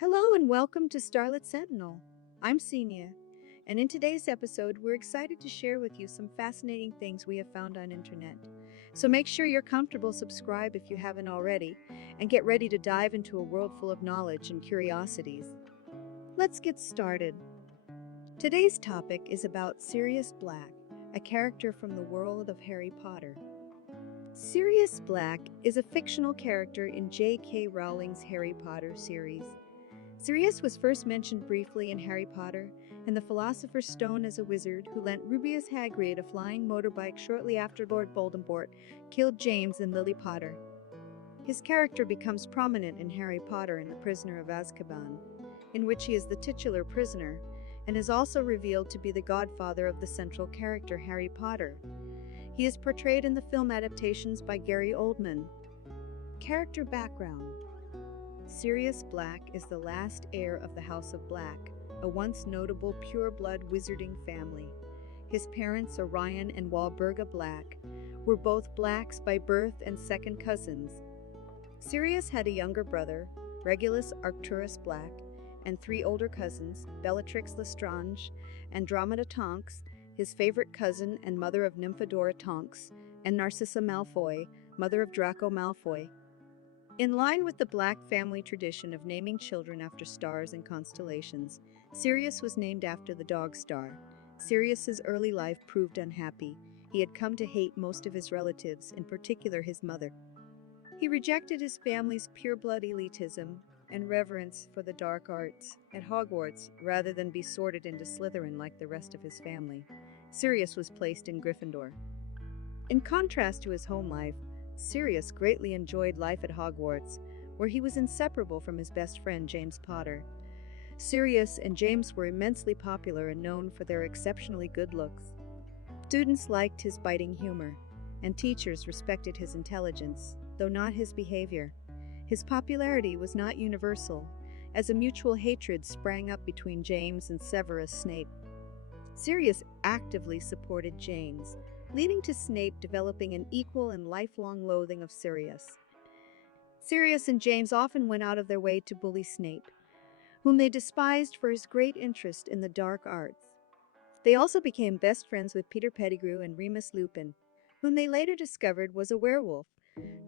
Hello and welcome to Starlit Sentinel. I'm Senia, and in today's episode, we're excited to share with you some fascinating things we have found on internet. So make sure you're comfortable, subscribe if you haven't already, and get ready to dive into a world full of knowledge and curiosities. Let's get started. Today's topic is about Sirius Black, a character from the world of Harry Potter. Sirius Black is a fictional character in J.K. Rowling's Harry Potter series. Sirius was first mentioned briefly in Harry Potter and the Philosopher's Stone as a wizard who lent Rubeus Hagrid a flying motorbike shortly after Lord Voldemort killed James and Lily Potter. His character becomes prominent in Harry Potter and the Prisoner of Azkaban, in which he is the titular prisoner, and is also revealed to be the godfather of the central character Harry Potter. He is portrayed in the film adaptations by Gary Oldman. Character background: Sirius Black is the last heir of the House of Black, a once notable pure-blood wizarding family. His parents, Orion and Walburga Black, were both Blacks by birth and second cousins. Sirius had a younger brother, Regulus Arcturus Black, and three older cousins, Bellatrix Lestrange, Andromeda Tonks, his favorite cousin and mother of Nymphadora Tonks, and Narcissa Malfoy, mother of Draco Malfoy. In line with the Black family tradition of naming children after stars and constellations, Sirius was named after the dog star. Sirius's early life proved unhappy. He had come to hate most of his relatives, in particular his mother. He rejected his family's pure-blood elitism and reverence for the dark arts at Hogwarts rather than be sorted into Slytherin like the rest of his family. Sirius was placed in Gryffindor. In contrast to his home life, Sirius greatly enjoyed life at Hogwarts, where he was inseparable from his best friend James Potter. Sirius and James were immensely popular and known for their exceptionally good looks. Students liked his biting humor, and teachers respected his intelligence, though not his behavior. His popularity was not universal, as a mutual hatred sprang up between James and Severus Snape. Sirius actively supported James, leading to Snape developing an equal and lifelong loathing of Sirius. Sirius and James often went out of their way to bully Snape, whom they despised for his great interest in the dark arts. They also became best friends with Peter Pettigrew and Remus Lupin, whom they later discovered was a werewolf.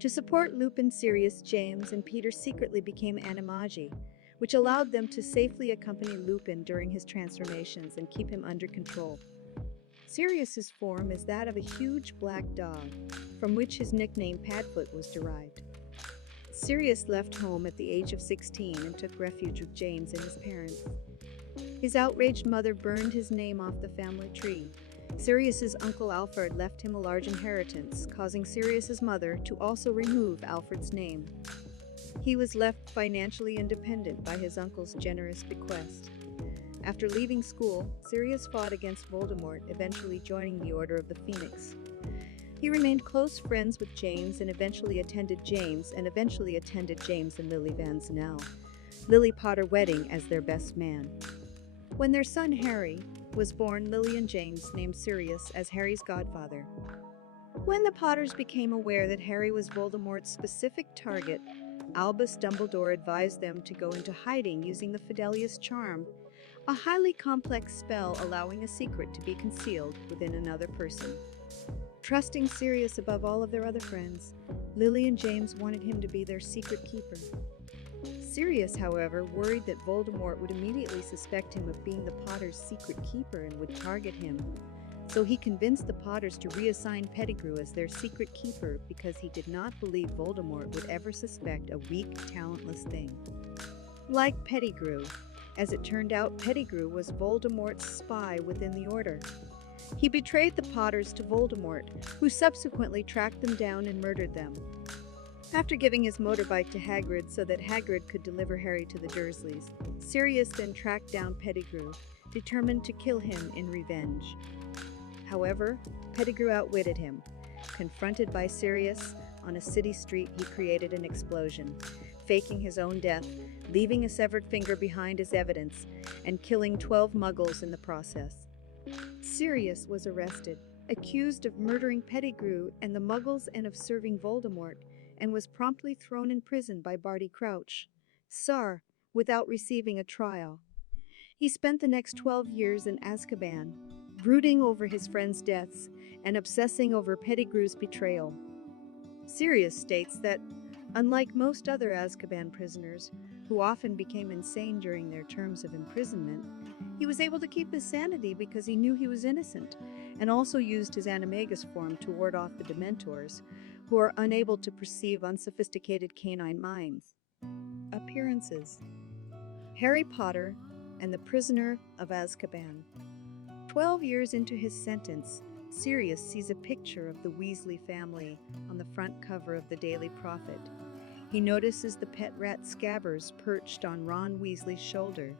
To support Lupin, Sirius, James, and Peter secretly became animagi, which allowed them to safely accompany Lupin during his transformations and keep him under control. Sirius's form is that of a huge black dog, from which his nickname Padfoot was derived. Sirius left home at the age of 16 and took refuge with James and his parents. His outraged mother burned his name off the family tree. Sirius's uncle Alfred left him a large inheritance, causing Sirius's mother to also remove Alfred's name. He was left financially independent by his uncle's generous bequest. After leaving school, Sirius fought against Voldemort, eventually joining the Order of the Phoenix. He remained close friends with James and eventually attended James and Lily Van Zanel, Lily Potter wedding as their best man. When their son Harry was born, Lily and James named Sirius as Harry's godfather. When the Potters became aware that Harry was Voldemort's specific target, Albus Dumbledore advised them to go into hiding using the Fidelius charm, a highly complex spell allowing a secret to be concealed within another person. Trusting Sirius above all of their other friends, Lily and James wanted him to be their secret keeper. Sirius, however, worried that Voldemort would immediately suspect him of being the Potters' secret keeper and would target him. So he convinced the Potters to reassign Pettigrew as their secret keeper because he did not believe Voldemort would ever suspect a weak, talentless thing. Like Pettigrew, as it turned out, Pettigrew was Voldemort's spy within the Order. He betrayed the Potters to Voldemort, who subsequently tracked them down and murdered them. After giving his motorbike to Hagrid so that Hagrid could deliver Harry to the Dursleys, Sirius then tracked down Pettigrew, determined to kill him in revenge. However, Pettigrew outwitted him. Confronted by Sirius, on a city street he created an explosion, faking his own death, leaving a severed finger behind as evidence, and killing 12 Muggles in the process. Sirius was arrested, accused of murdering Pettigrew and the Muggles and of serving Voldemort, and was promptly thrown in prison by Barty Crouch. "Sir, without receiving a trial. He spent the next 12 years in Azkaban, brooding over his friends' deaths and obsessing over Pettigrew's betrayal. Sirius states that, unlike most other Azkaban prisoners, who often became insane during their terms of imprisonment, he was able to keep his sanity because he knew he was innocent, and also used his animagus form to ward off the Dementors, who are unable to perceive unsophisticated canine minds. Appearances: Harry Potter and the Prisoner of Azkaban. 12 years into his sentence, Sirius sees a picture of the Weasley family on the front cover of the Daily Prophet. He notices the pet rat Scabbers perched on Ron Weasley's shoulder.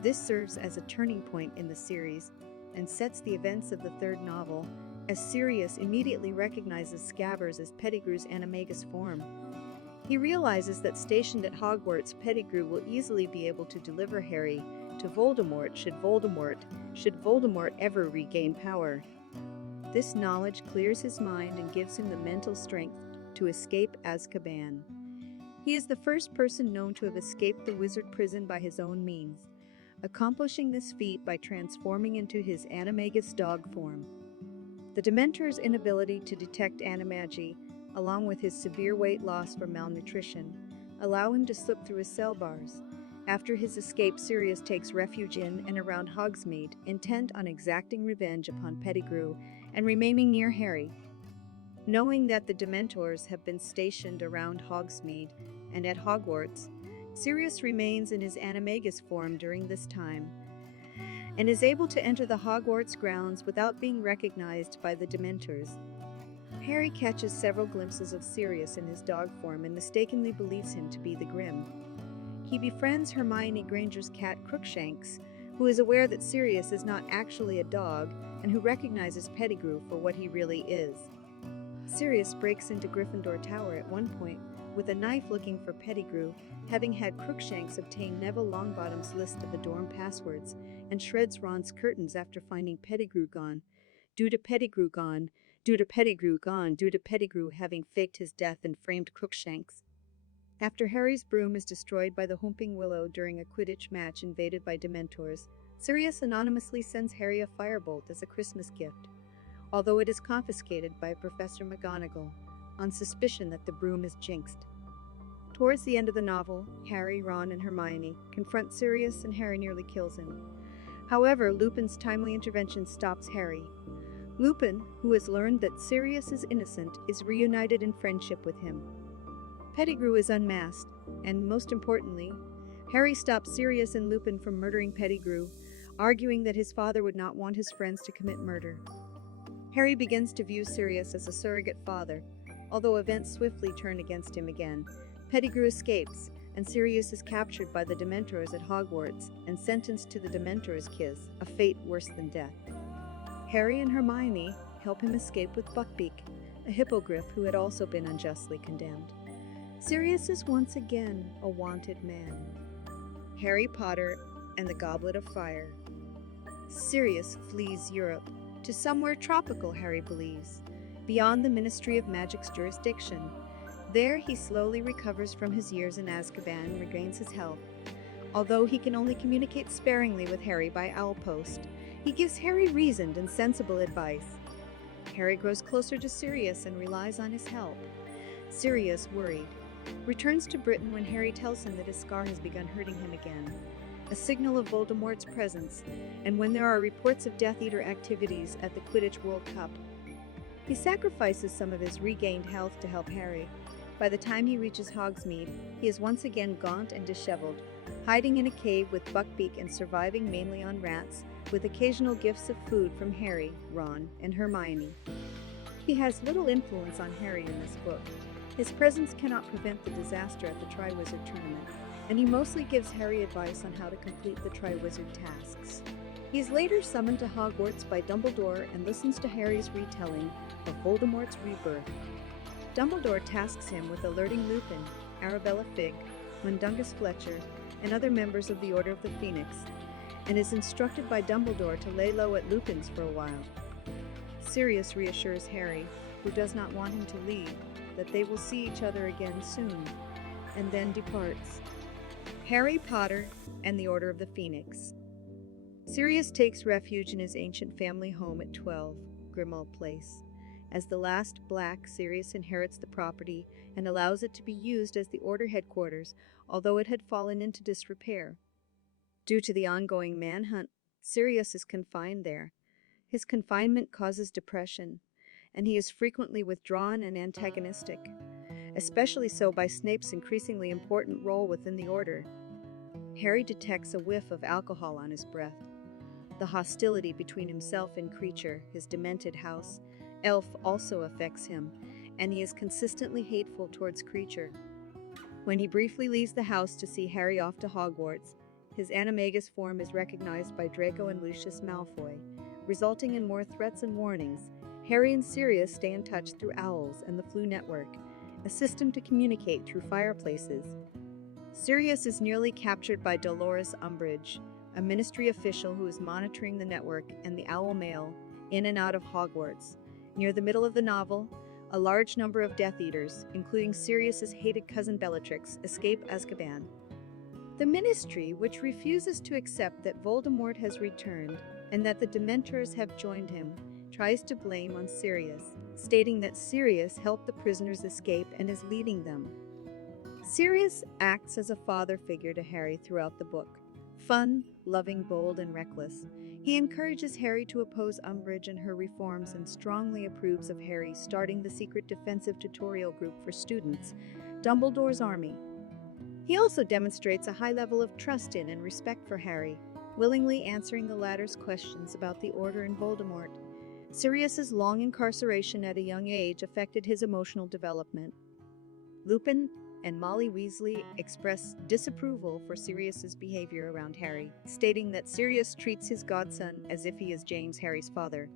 This serves as a turning point in the series and sets the events of the third novel, as Sirius immediately recognizes Scabbers as Pettigrew's animagus form. He realizes that stationed at Hogwarts, Pettigrew will easily be able to deliver Harry to Voldemort should Voldemort ever regain power. This knowledge clears his mind and gives him the mental strength to escape Azkaban. He is the first person known to have escaped the wizard prison by his own means, accomplishing this feat by transforming into his animagus dog form. The Dementor's inability to detect animagi, along with his severe weight loss from malnutrition, allow him to slip through his cell bars. After his escape, Sirius takes refuge in and around Hogsmeade, intent on exacting revenge upon Pettigrew and remaining near Harry. Knowing that the Dementors have been stationed around Hogsmeade and at Hogwarts, Sirius remains in his animagus form during this time, and is able to enter the Hogwarts grounds without being recognized by the Dementors. Harry catches several glimpses of Sirius in his dog form and mistakenly believes him to be the Grim. He befriends Hermione Granger's cat Crookshanks, who is aware that Sirius is not actually a dog and who recognizes Pettigrew for what he really is. Sirius breaks into Gryffindor Tower at one point with a knife looking for Pettigrew, having had Crookshanks obtain Neville Longbottom's list of the dorm passwords, and shreds Ron's curtains after finding Pettigrew gone. Due to Pettigrew having faked his death and framed Crookshanks. After Harry's broom is destroyed by the Whomping Willow during a Quidditch match invaded by Dementors, Sirius anonymously sends Harry a firebolt as a Christmas gift, although it is confiscated by Professor McGonagall on suspicion that the broom is jinxed. Towards the end of the novel, Harry, Ron, and Hermione confront Sirius and Harry nearly kills him. However, Lupin's timely intervention stops Harry. Lupin, who has learned that Sirius is innocent, is reunited in friendship with him. Pettigrew is unmasked, and most importantly, Harry stops Sirius and Lupin from murdering Pettigrew, arguing that his father would not want his friends to commit murder. Harry begins to view Sirius as a surrogate father, although events swiftly turn against him again. Pettigrew escapes, and Sirius is captured by the Dementors at Hogwarts and sentenced to the Dementor's Kiss, a fate worse than death. Harry and Hermione help him escape with Buckbeak, a hippogriff who had also been unjustly condemned. Sirius is once again a wanted man. Harry Potter and the Goblet of Fire. Sirius flees Europe, to somewhere tropical, Harry believes, beyond the Ministry of Magic's jurisdiction. There he slowly recovers from his years in Azkaban and regains his health. Although he can only communicate sparingly with Harry by owlpost, he gives Harry reasoned and sensible advice. Harry grows closer to Sirius and relies on his help. Sirius, worried, returns to Britain when Harry tells him that his scar has begun hurting him again, a signal of Voldemort's presence, and when there are reports of Death Eater activities at the Quidditch World Cup. He sacrifices some of his regained health to help Harry. By the time he reaches Hogsmeade, he is once again gaunt and disheveled, hiding in a cave with Buckbeak and surviving mainly on rats, with occasional gifts of food from Harry, Ron, and Hermione. He has little influence on Harry in this book. His presence cannot prevent the disaster at the Triwizard Tournament, and he mostly gives Harry advice on how to complete the Triwizard tasks. He is later summoned to Hogwarts by Dumbledore and listens to Harry's retelling of Voldemort's rebirth. Dumbledore tasks him with alerting Lupin, Arabella Figg, Mundungus Fletcher, and other members of the Order of the Phoenix, and is instructed by Dumbledore to lay low at Lupin's for a while. Sirius reassures Harry, who does not want him to leave, that they will see each other again soon, and then departs. Harry Potter and the Order of the Phoenix. Sirius takes refuge in his ancient family home at 12, Grimmauld Place. As the last Black, Sirius inherits the property and allows it to be used as the Order headquarters, although it had fallen into disrepair. Due to the ongoing manhunt, Sirius is confined there. His confinement causes depression, and he is frequently withdrawn and antagonistic, especially so by Snape's increasingly important role within the Order. Harry detects a whiff of alcohol on his breath. The hostility between himself and Kreacher, his demented house elf, also affects him, and he is consistently hateful towards Kreacher. When he briefly leaves the house to see Harry off to Hogwarts, his animagus form is recognized by Draco and Lucius Malfoy, resulting in more threats and warnings. Harry and Sirius stay in touch through owls and the Floo network, a system to communicate through fireplaces. Sirius is nearly captured by Dolores Umbridge, a ministry official who is monitoring the network and the owl mail in and out of Hogwarts. Near the middle of the novel, a large number of Death Eaters, including Sirius's hated cousin Bellatrix, escape Azkaban. The Ministry, which refuses to accept that Voldemort has returned and that the Dementors have joined him, tries to blame on Sirius, stating that Sirius helped the prisoners escape and is leading them. Sirius acts as a father figure to Harry throughout the book. Fun, loving, bold, and reckless, he encourages Harry to oppose Umbridge and her reforms and strongly approves of Harry starting the secret defensive tutorial group for students, Dumbledore's Army. He also demonstrates a high level of trust in and respect for Harry, willingly answering the latter's questions about the Order and Voldemort. Sirius's long incarceration at a young age affected his emotional development. Lupin and Molly Weasley express disapproval for Sirius's behavior around Harry, stating that Sirius treats his godson as if he is James, Harry's father,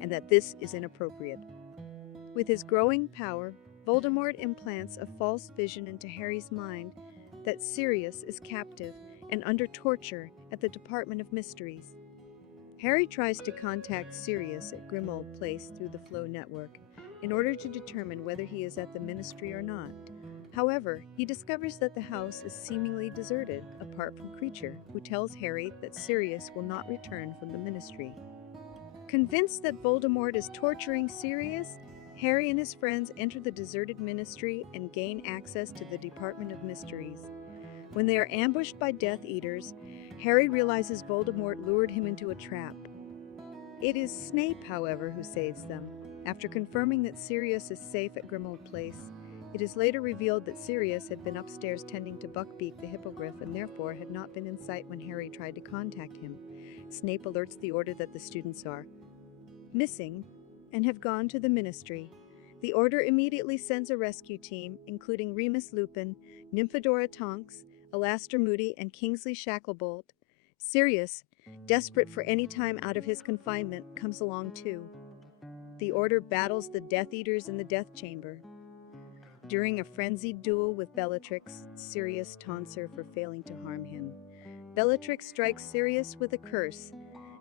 and that this is inappropriate. With his growing power, Voldemort implants a false vision into Harry's mind that Sirius is captive and under torture at the Department of Mysteries. Harry tries to contact Sirius at Grimmauld Place through the Floo network in order to determine whether he is at the Ministry or not. However, he discovers that the house is seemingly deserted, apart from Kreacher, who tells Harry that Sirius will not return from the Ministry. Convinced that Voldemort is torturing Sirius, Harry and his friends enter the deserted Ministry and gain access to the Department of Mysteries. When they are ambushed by Death Eaters, Harry realizes Voldemort lured him into a trap. It is Snape, however, who saves them. After confirming that Sirius is safe at Grimmauld Place, it is later revealed that Sirius had been upstairs tending to Buckbeak the Hippogriff and therefore had not been in sight when Harry tried to contact him. Snape alerts the Order that the students are missing and have gone to the Ministry. The Order immediately sends a rescue team, including Remus Lupin, Nymphadora Tonks, Alastor Moody, and Kingsley Shacklebolt. Sirius, desperate for any time out of his confinement, comes along too. The Order battles the Death Eaters in the Death Chamber. During a frenzied duel with Bellatrix, Sirius taunts her for failing to harm him. Bellatrix strikes Sirius with a curse,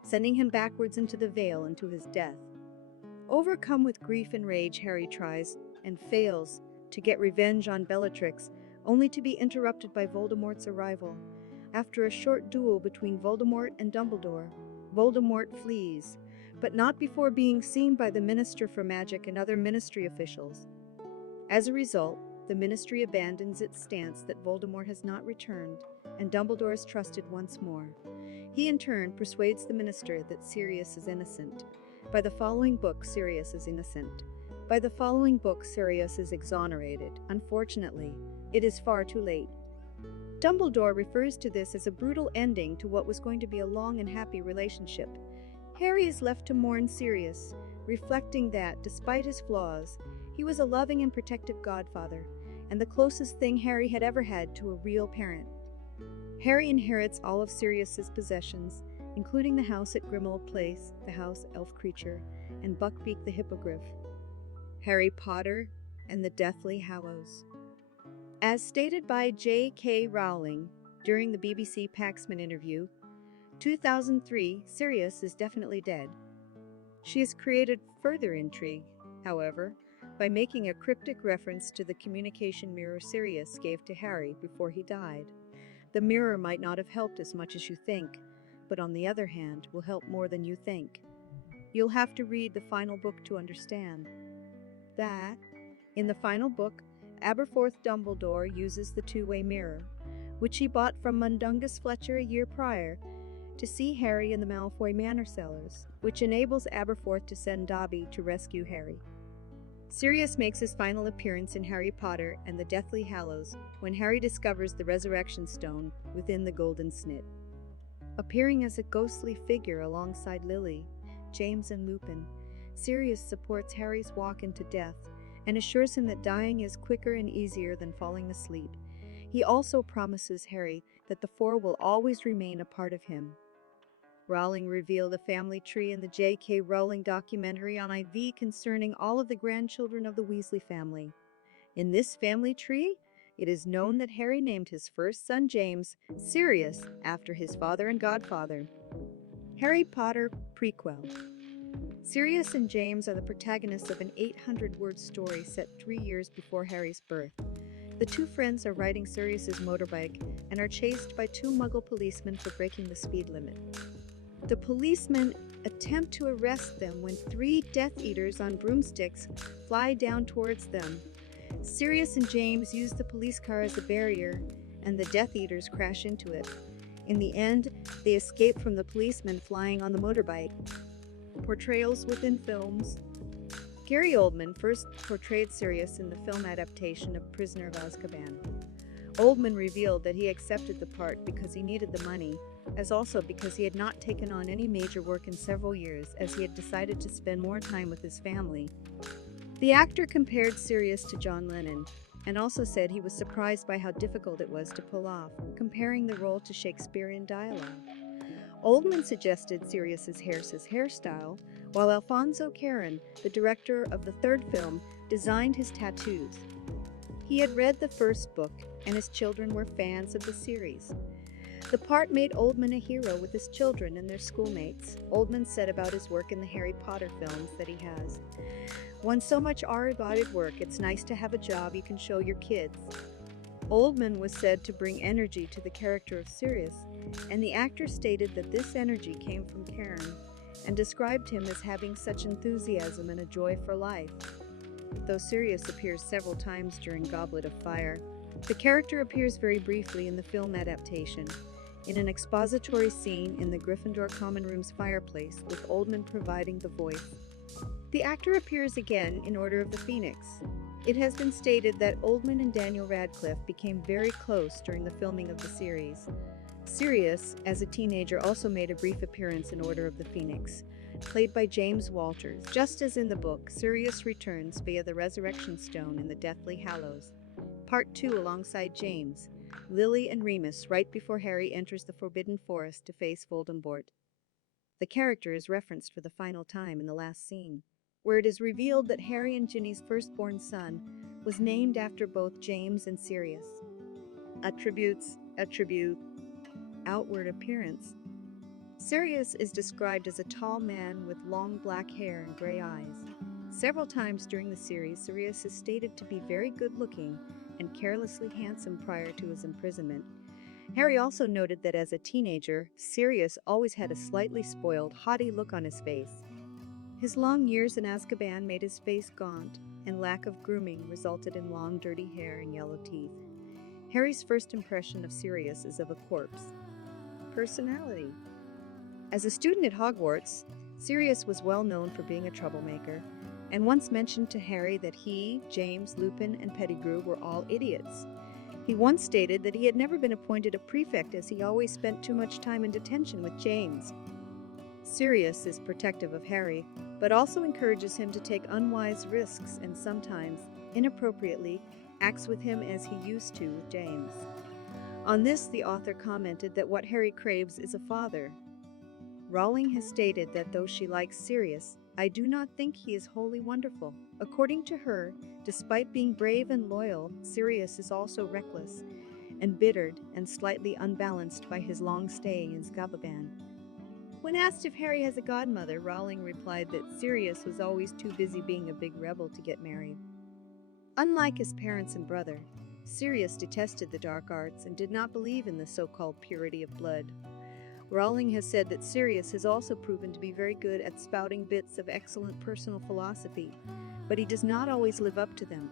sending him backwards into the veil and to his death. Overcome with grief and rage, Harry tries, and fails, to get revenge on Bellatrix, only to be interrupted by Voldemort's arrival. After a short duel between Voldemort and Dumbledore, Voldemort flees, but not before being seen by the Minister for Magic and other Ministry officials. As a result, the Ministry abandons its stance that Voldemort has not returned, and Dumbledore is trusted once more. He in turn persuades the Minister that Sirius is innocent. By the following book, Sirius is innocent. By the following book, Sirius is exonerated. Unfortunately, it is far too late. Dumbledore refers to this as a brutal ending to what was going to be a long and happy relationship. Harry is left to mourn Sirius, reflecting that, despite his flaws, he was a loving and protective godfather, and the closest thing Harry had ever had to a real parent. Harry inherits all of Sirius's possessions, including the house at Grimmauld Place, the house Elf Kreacher, and Buckbeak the Hippogriff. Harry Potter and the Deathly Hallows. As stated by J.K. Rowling during the BBC Paxman interview, 2003, Sirius is definitely dead. She has created further intrigue, however, by making a cryptic reference to the communication mirror Sirius gave to Harry before he died. The mirror might not have helped as much as you think, but on the other hand, will help more than you think. You'll have to read the final book to understand that. In the final book, Aberforth Dumbledore uses the two-way mirror, which he bought from Mundungus Fletcher a year prior, to see Harry in the Malfoy Manor cellars, which enables Aberforth to send Dobby to rescue Harry. Sirius makes his final appearance in Harry Potter and the Deathly Hallows when Harry discovers the Resurrection Stone within the Golden Snit. Appearing as a ghostly figure alongside Lily, James, and Lupin, Sirius supports Harry's walk into death and assures him that dying is quicker and easier than falling asleep. He also promises Harry that the Four will always remain a part of him. Rowling revealed a family tree in the J.K. Rowling documentary on IV concerning all of the grandchildren of the Weasley family. In this family tree, it is known that Harry named his first son James Sirius after his father and godfather. Harry Potter prequel. Sirius and James are the protagonists of an 800-word story set 3 years before Harry's birth. The two friends are riding Sirius's motorbike and are chased by two Muggle policemen for breaking the speed limit. The policemen attempt to arrest them when 3 Death Eaters on broomsticks fly down towards them. Sirius and James use the police car as a barrier, and the Death Eaters crash into it. In the end, they escape from the policemen flying on the motorbike. Portrayals within films. Gary Oldman first portrayed Sirius in the film adaptation of Prisoner of Azkaban. Oldman revealed that he accepted the part because he needed the money, as also because he had not taken on any major work in several years, as he had decided to spend more time with his family. The actor compared Sirius to John Lennon, and also said he was surprised by how difficult it was to pull off, comparing the role to Shakespearean dialogue. Oldman suggested Sirius's hairstyle, while Alfonso Cuarón, the director of the third film, designed his tattoos. He had read the first book, and his children were fans of the series. The part made Oldman a hero with his children and their schoolmates. Oldman said about his work in the Harry Potter films that he has, "Won so much R-bodied work, it's nice to have a job you can show your kids." Oldman was said to bring energy to the character of Sirius, and the actor stated that this energy came from Cuarón, and described him as having such enthusiasm and a joy for life. Though Sirius appears several times during Goblet of Fire, the character appears very briefly in the film adaptation, in an expository scene in the Gryffindor Common Room's fireplace, with Oldman providing the voice. The actor appears again in Order of the Phoenix. It has been stated that Oldman and Daniel Radcliffe became very close during the filming of the series. Sirius, as a teenager, also made a brief appearance in Order of the Phoenix, played by James Walters. Just as in the book, Sirius returns via the Resurrection Stone in the Deathly Hallows. Part 2 alongside James, Lily, and Remus right before Harry enters the Forbidden Forest to face Voldemort. The character is referenced for the final time in the last scene, where it is revealed that Harry and Ginny's firstborn son was named after both James and Sirius. Attribute, outward appearance. Sirius is described as a tall man with long black hair and gray eyes. Several times during the series, Sirius is stated to be very good-looking and carelessly handsome prior to his imprisonment. Harry also noted that as a teenager, Sirius always had a slightly spoiled, haughty look on his face. His long years in Azkaban made his face gaunt, and lack of grooming resulted in long, dirty hair and yellow teeth. Harry's first impression of Sirius is of a corpse. Personality. As a student at Hogwarts, Sirius was well known for being a troublemaker, and once mentioned to Harry that he, James, Lupin, and Pettigrew were all idiots. He once stated that he had never been appointed a prefect as he always spent too much time in detention with James. Sirius is protective of Harry, but also encourages him to take unwise risks and sometimes, inappropriately, acts with him as he used to with James. On this, the author commented that what Harry craves is a father. Rowling has stated that though she likes Sirius, I do not think he is wholly wonderful. According to her, despite being brave and loyal, Sirius is also reckless, embittered, and slightly unbalanced by his long stay in Azkaban. When asked if Harry has a godmother, Rowling replied that Sirius was always too busy being a big rebel to get married. Unlike his parents and brother, Sirius detested the dark arts and did not believe in the so-called purity of blood. Rowling has said that Sirius has also proven to be very good at spouting bits of excellent personal philosophy, but he does not always live up to them.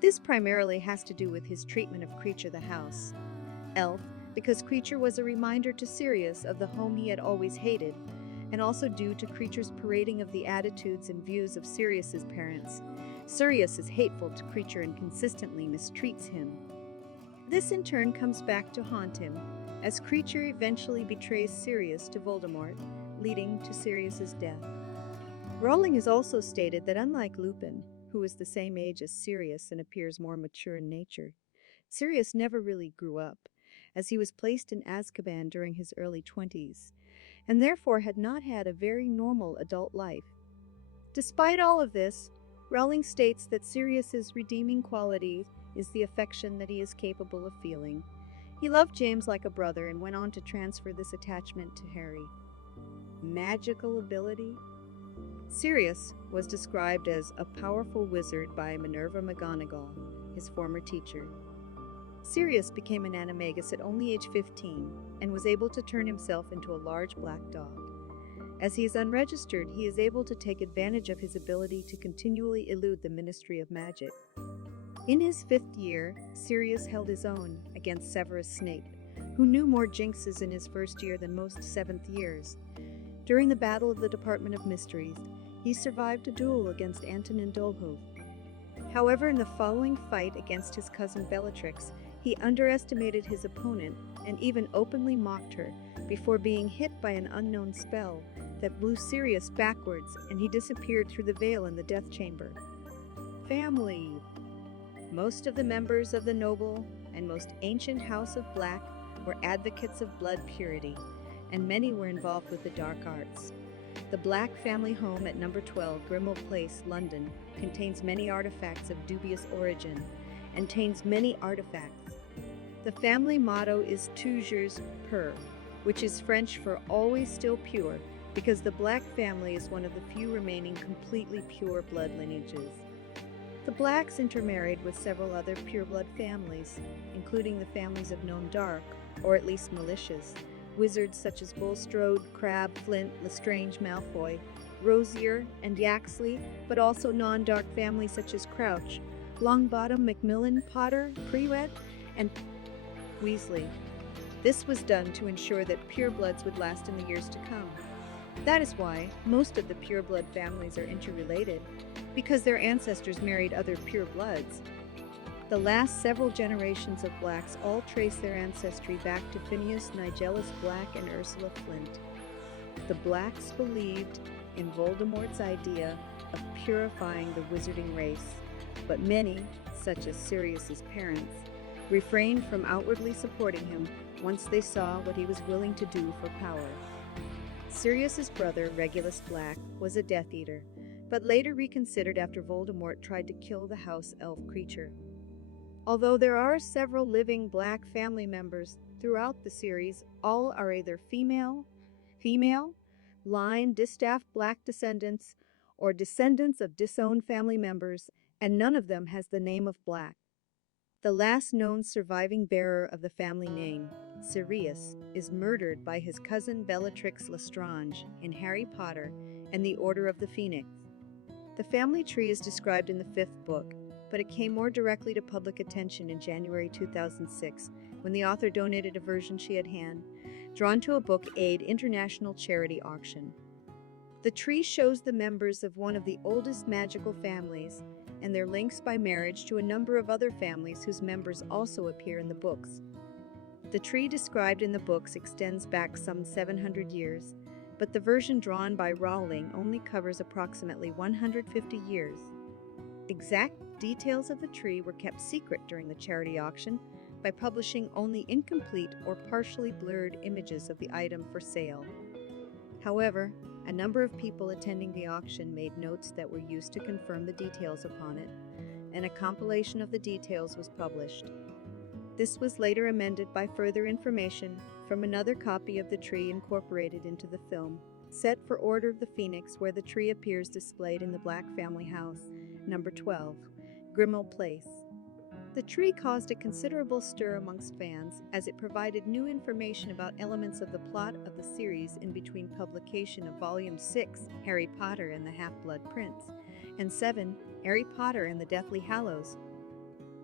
This primarily has to do with his treatment of Kreacher the house elf, because Kreacher was a reminder to Sirius of the home he had always hated, and also due to Kreacher's parading of the attitudes and views of Sirius's parents. Sirius is hateful to Kreacher and consistently mistreats him. This in turn comes back to haunt him, as Kreacher eventually betrays Sirius to Voldemort, leading to Sirius's death. Rowling has also stated that unlike Lupin, who is the same age as Sirius and appears more mature in nature, Sirius never really grew up, as he was placed in Azkaban during his early 20s, and therefore had not had a very normal adult life. Despite all of this, Rowling states that Sirius's redeeming quality is the affection that he is capable of feeling. He loved James like a brother and went on to transfer this attachment to Harry. Magical ability? Sirius was described as a powerful wizard by Minerva McGonagall, his former teacher. Sirius became an animagus at only age 15 and was able to turn himself into a large black dog. As he is unregistered, he is able to take advantage of his ability to continually elude the Ministry of Magic. In his 5th year, Sirius held his own against Severus Snape, who knew more jinxes in his first year than most 7th years. During the Battle of the Department of Mysteries, he survived a duel against Antonin Dolhove. However, in the following fight against his cousin Bellatrix, he underestimated his opponent and even openly mocked her before being hit by an unknown spell that blew Sirius backwards and he disappeared through the veil in the death chamber. Family. Most of the members of the noble and most ancient House of Black were advocates of blood purity, and many were involved with the dark arts. The Black family home at number 12 Grimmauld Place, London, contains many artifacts of dubious origin and contains many artifacts. The family motto is Toujours Pur, which is French for always still pure, because the Black family is one of the few remaining completely pure blood lineages. The Blacks intermarried with several other pureblood families, including the families of known dark, or at least malicious, wizards such as Bulstrode, Crabbe, Flint, Lestrange, Malfoy, Rosier, and Yaxley, but also non-dark families such as Crouch, Longbottom, Macmillan, Potter, Prewett, and Weasley. This was done to ensure that purebloods would last in the years to come. That is why most of the pureblood families are interrelated, because their ancestors married other purebloods. The last several generations of Blacks all trace their ancestry back to Phineas Nigellus Black and Ursula Flint. The Blacks believed in Voldemort's idea of purifying the wizarding race, but many, such as Sirius's parents, refrained from outwardly supporting him once they saw what he was willing to do for power. Sirius's brother, Regulus Black, was a Death Eater, but later reconsidered after Voldemort tried to kill the house elf Kreacher. Although there are several living Black family members throughout the series, all are either female, line distaff Black descendants, or descendants of disowned family members, and none of them has the name of Black. The last known surviving bearer of the family name, Sirius, is murdered by his cousin Bellatrix Lestrange in Harry Potter and the Order of the Phoenix. The family tree is described in the 5th book, but it came more directly to public attention in January 2006 when the author donated a version she had hand-drawn to a Book Aid international charity auction. The tree shows the members of one of the oldest magical families and their links by marriage to a number of other families whose members also appear in the books. The tree described in the books extends back some 700 years, but the version drawn by Rowling only covers approximately 150 years. Exact details of the tree were kept secret during the charity auction by publishing only incomplete or partially blurred images of the item for sale. However, a number of people attending the auction made notes that were used to confirm the details upon it, and a compilation of the details was published. This was later amended by further information from another copy of the tree incorporated into the film, set for Order of the Phoenix, where the tree appears displayed in the Black family house, number 12, Grimmauld Place. The tree caused a considerable stir amongst fans as it provided new information about elements of the plot of the series in between publication of Volume 6, Harry Potter and the Half-Blood Prince, and 7, Harry Potter and the Deathly Hallows.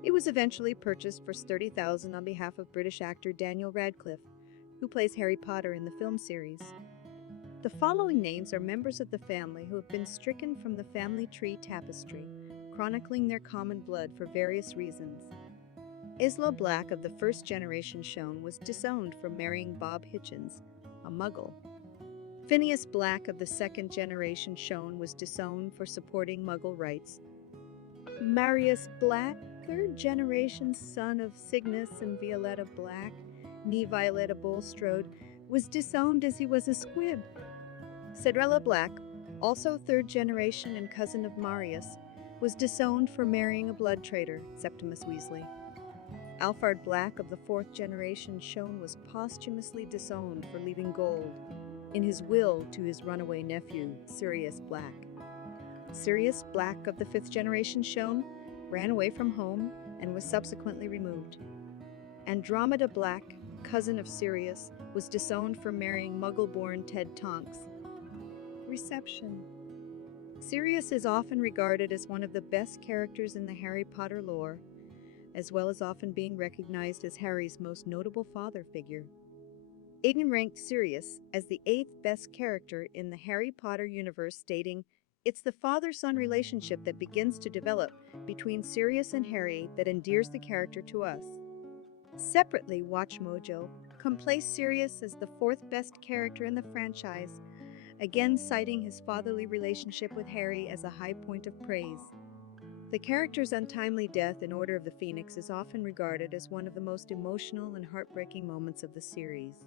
It was eventually purchased for $30,000 on behalf of British actor Daniel Radcliffe, who plays Harry Potter in the film series. The following names are members of the family who have been stricken from the family tree tapestry, chronicling their common blood for various reasons. Sirius Black of the first generation shown was disowned for marrying Bob Hitchens, a Muggle. Phineas Black of the second generation shown was disowned for supporting Muggle rights. Marius Black, third generation son of Cygnus and Violetta Black, née Violetta Bulstrode, was disowned as he was a squib. Cedrella Black, also third generation and cousin of Marius, was disowned for marrying a blood traitor, Septimus Weasley. Alphard Black of the fourth generation shown was posthumously disowned for leaving gold in his will to his runaway nephew, Sirius Black. Sirius Black of the fifth generation shown ran away from home and was subsequently removed. Andromeda Black, cousin of Sirius, was disowned for marrying Muggle-born Ted Tonks. Reception. Sirius is often regarded as one of the best characters in the Harry Potter lore, as well as often being recognized as Harry's most notable father figure. Ign ranked Sirius as the 8th best character in the Harry Potter universe, stating, "It's the father-son relationship that begins to develop between Sirius and Harry that endears the character to us." Separately, WatchMojo placed Sirius as the 4th best character in the franchise, again citing his fatherly relationship with Harry as a high point of praise. The character's untimely death in Order of the Phoenix is often regarded as one of the most emotional and heartbreaking moments of the series.